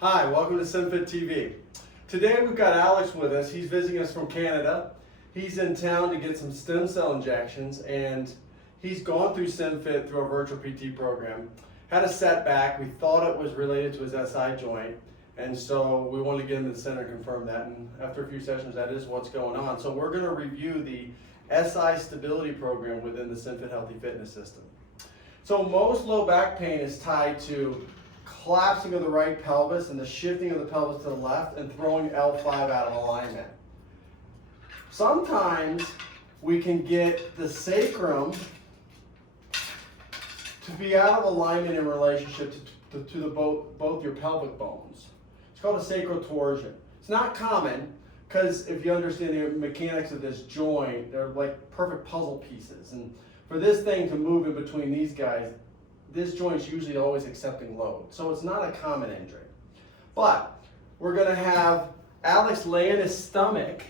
Hi, welcome to SymFit TV. Today we've got Alex with us. He's visiting us from Canada. He's in town to get some stem cell injections, and he's gone through SymFit through a virtual PT program. Had a setback. We thought it was related to his SI joint, and so we wanted to get him to the center and confirm that, and after a few sessions that is what's going on. So we're going to review the SI stability program within the SymFit Healthy Fitness System. So most low back pain is tied to collapsing of the right pelvis and the shifting of the pelvis to the left and throwing L5 out of alignment. Sometimes we can get the sacrum to be out of alignment in relationship to both your pelvic bones. It's called a sacral torsion. It's not common because if you understand the mechanics of this joint, they're like perfect puzzle pieces. And for this thing to move in between these guys, this joint's usually always accepting load. So it's not a common injury. But we're going to have Alex lay in his stomach,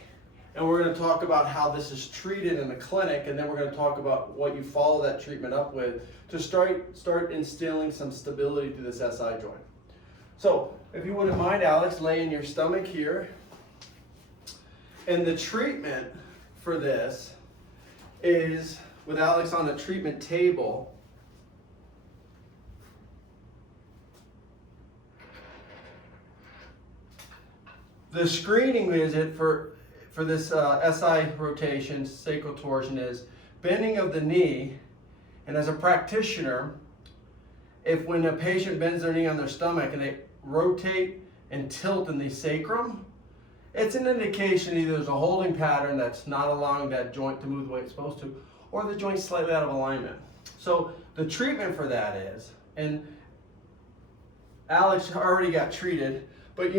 and we're going to talk about how this is treated in the clinic, and then we're going to talk about what you follow that treatment up with to start instilling some stability to this SI joint. So if you wouldn't mind, Alex, lay in your stomach here. And the treatment for this is, with Alex on the treatment table, the screening visit for this SI rotation, sacral torsion, is bending of the knee. And as a practitioner, if when a patient bends their knee on their stomach and they rotate and tilt in the sacrum, it's an indication either there's a holding pattern that's not allowing that joint to move the way it's supposed to, or the joint's slightly out of alignment. So the treatment for that is, and Alex already got treated, but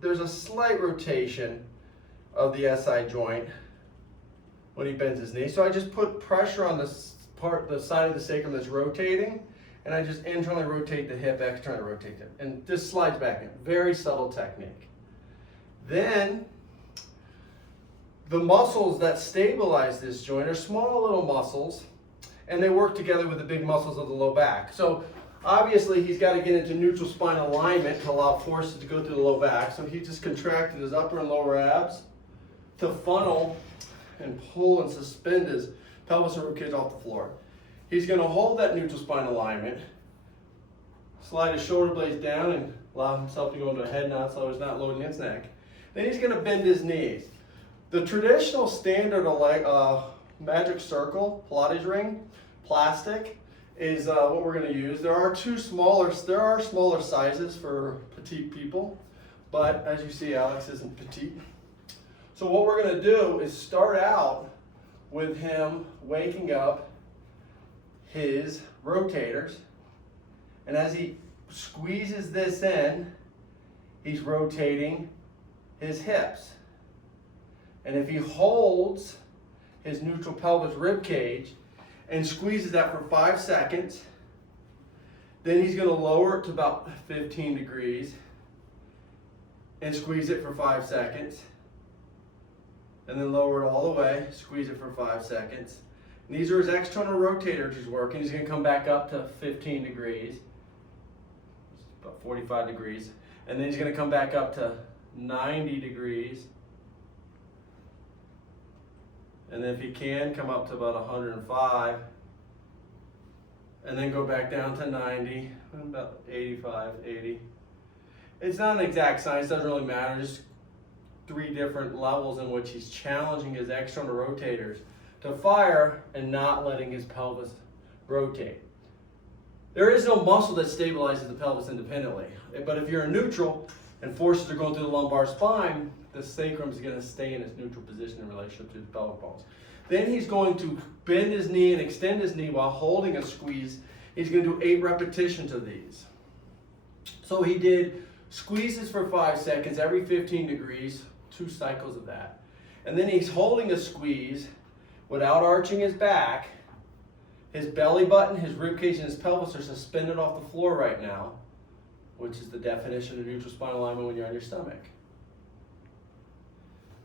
there's a slight rotation of the SI joint when he bends his knee. So I just put pressure on the side of the sacrum that's rotating, and I just internally rotate the hip, externally rotate it, and just slides back in. Very subtle technique. Then the muscles that stabilize this joint are small little muscles, and they work together with the big muscles of the low back. So obviously he's got to get into neutral spine alignment to allow forces to go through the low back. So he just contracted his upper and lower abs to funnel and pull and suspend his pelvis and ribcage off the floor. He's going to hold that neutral spine alignment, slide his shoulder blades down and allow himself to go into a head nod so he's not loading his neck. Then he's going to bend his knees. The traditional standard magic circle, Pilates ring, plastic, is what we're going to use. There are smaller sizes for petite people, but as you see, Alex isn't petite. So what we're going to do is start out with him waking up his rotators, and as he squeezes this in, he's rotating his hips. And if he holds his neutral pelvis rib cage and squeezes that for 5 seconds, then he's going to lower it to about 15 degrees and squeeze it for 5 seconds, and then lower it all the way, squeeze it for 5 seconds. And these are his external rotators he's working. He's going to come back up to 15 degrees, about 45 degrees, and then he's going to come back up to 90 degrees, and then if he can, come up to about 105, and then go back down to 90, about 85, 80. It's not an exact science, doesn't really matter, just 3 different levels in which he's challenging his external rotators to fire and not letting his pelvis rotate. There is no muscle that stabilizes the pelvis independently, but if you're in neutral and forces are going through the lumbar spine, the sacrum is going to stay in its neutral position in relationship to the pelvic bones. Then he's going to bend his knee and extend his knee while holding a squeeze. He's going to do 8 repetitions of these. So he did squeezes for 5 seconds every 15 degrees, 2 cycles of that. And then he's holding a squeeze without arching his back. His belly button, his ribcage, and his pelvis are suspended off the floor right now, which is the definition of neutral spine alignment when you're on your stomach.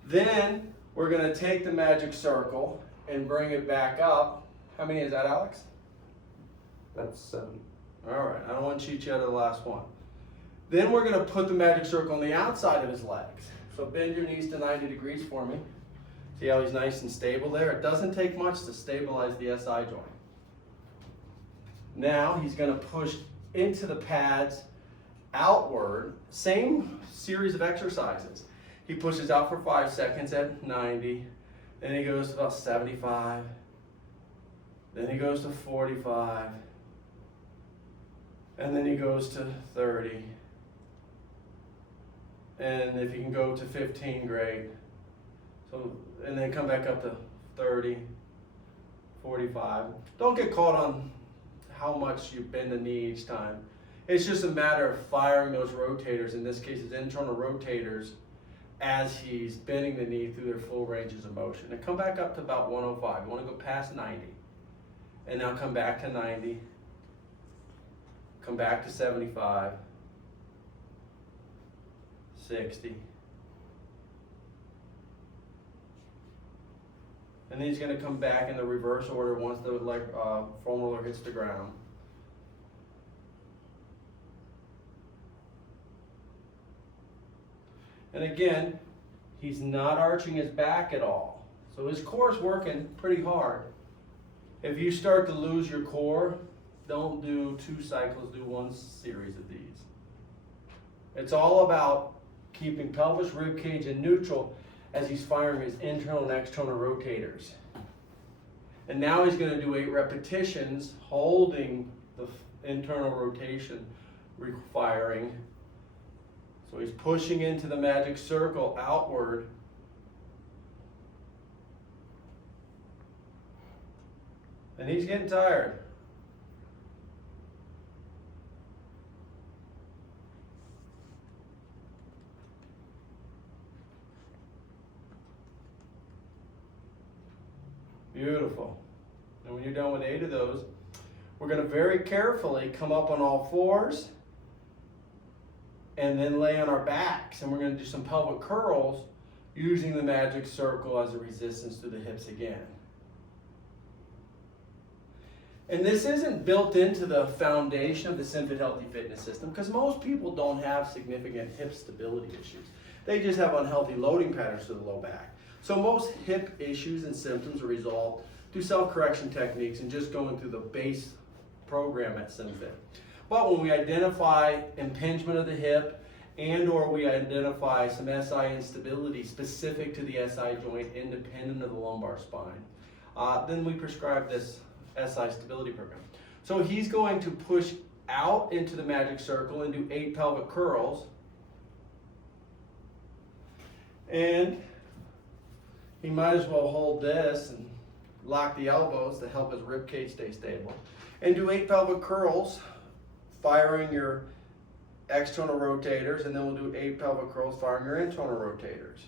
Then we're going to take the magic circle and bring it back up. How many is that, Alex? That's 7. All right, I don't want to cheat you out of the last one. Then we're gonna put the magic circle on the outside of his legs. So bend your knees to 90 degrees for me. See how he's nice and stable there? It doesn't take much to stabilize the SI joint. Now he's gonna push into the pads outward, same series of exercises. He pushes out for 5 seconds at 90, then he goes to about 75, then he goes to 45, and then he goes to 30. And if you can go to 15, great. So, and then come back up to 30, 45. Don't get caught on how much you bend the knee each time. It's just a matter of firing those rotators, in this case his internal rotators, as he's bending the knee through their full ranges of motion. And come back up to about 105. You want to go past 90. And now come back to 90. Come back to 75. 60. And then he's going to come back in the reverse order once the foam roller hits the ground. And again, he's not arching his back at all. So his core is working pretty hard. If you start to lose your core, don't do 2 cycles, do 1 series of these. It's all about keeping pelvis, rib cage in neutral as he's firing his internal and external rotators. And now he's going to do 8 repetitions holding the internal rotation firing. So he's pushing into the magic circle outward. And he's getting tired. Beautiful. And when you're done with 8 of those, we're going to very carefully come up on all 4s and then lay on our backs. And we're going to do some pelvic curls using the magic circle as a resistance to the hips again. And this isn't built into the foundation of the SymFit Healthy Fitness System because most people don't have significant hip stability issues. They just have unhealthy loading patterns to the low back. So most hip issues and symptoms are resolved through self-correction techniques and just going through the base program at SymFit. But when we identify impingement of the hip and or we identify some SI instability specific to the SI joint independent of the lumbar spine, then we prescribe this SI stability program. So he's going to push out into the magic circle and do 8 pelvic curls. And he might as well hold this and lock the elbows to help his rib cage stay stable. And do 8 pelvic curls, firing your external rotators, and then we'll do 8 pelvic curls, firing your internal rotators.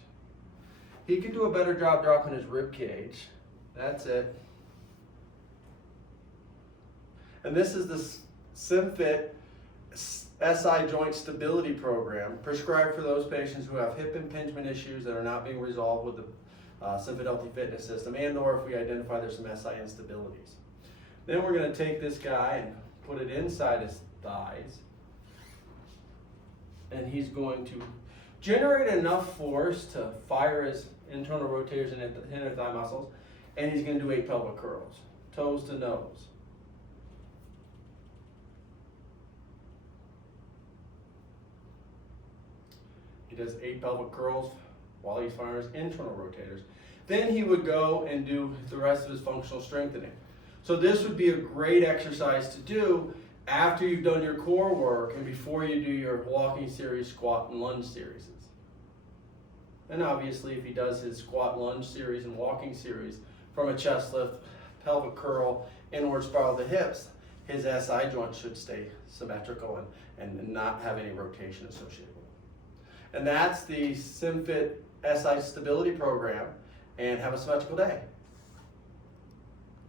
He can do a better job dropping his rib cage. That's it. And this is the SymFit SI joint stability program prescribed for those patients who have hip impingement issues that are not being resolved with the SymFit Healthy Fitness System, and or if we identify there's some SI instabilities. Then we're going to take this guy and put it inside his thighs, and he's going to generate enough force to fire his internal rotators and inner thigh muscles, and he's going to do 8 pelvic curls, toes to nose. He does 8 pelvic curls while he's firing his internal rotators. Then he would go and do the rest of his functional strengthening. So this would be a great exercise to do after you've done your core work and before you do your walking series, squat, and lunge series. And obviously if he does his squat, lunge series, and walking series from a chest lift, pelvic curl, inward spiral of the hips, his SI joint should stay symmetrical and not have any rotation associated with it. And that's the SymFit SI Stability Program, and have a symmetrical day.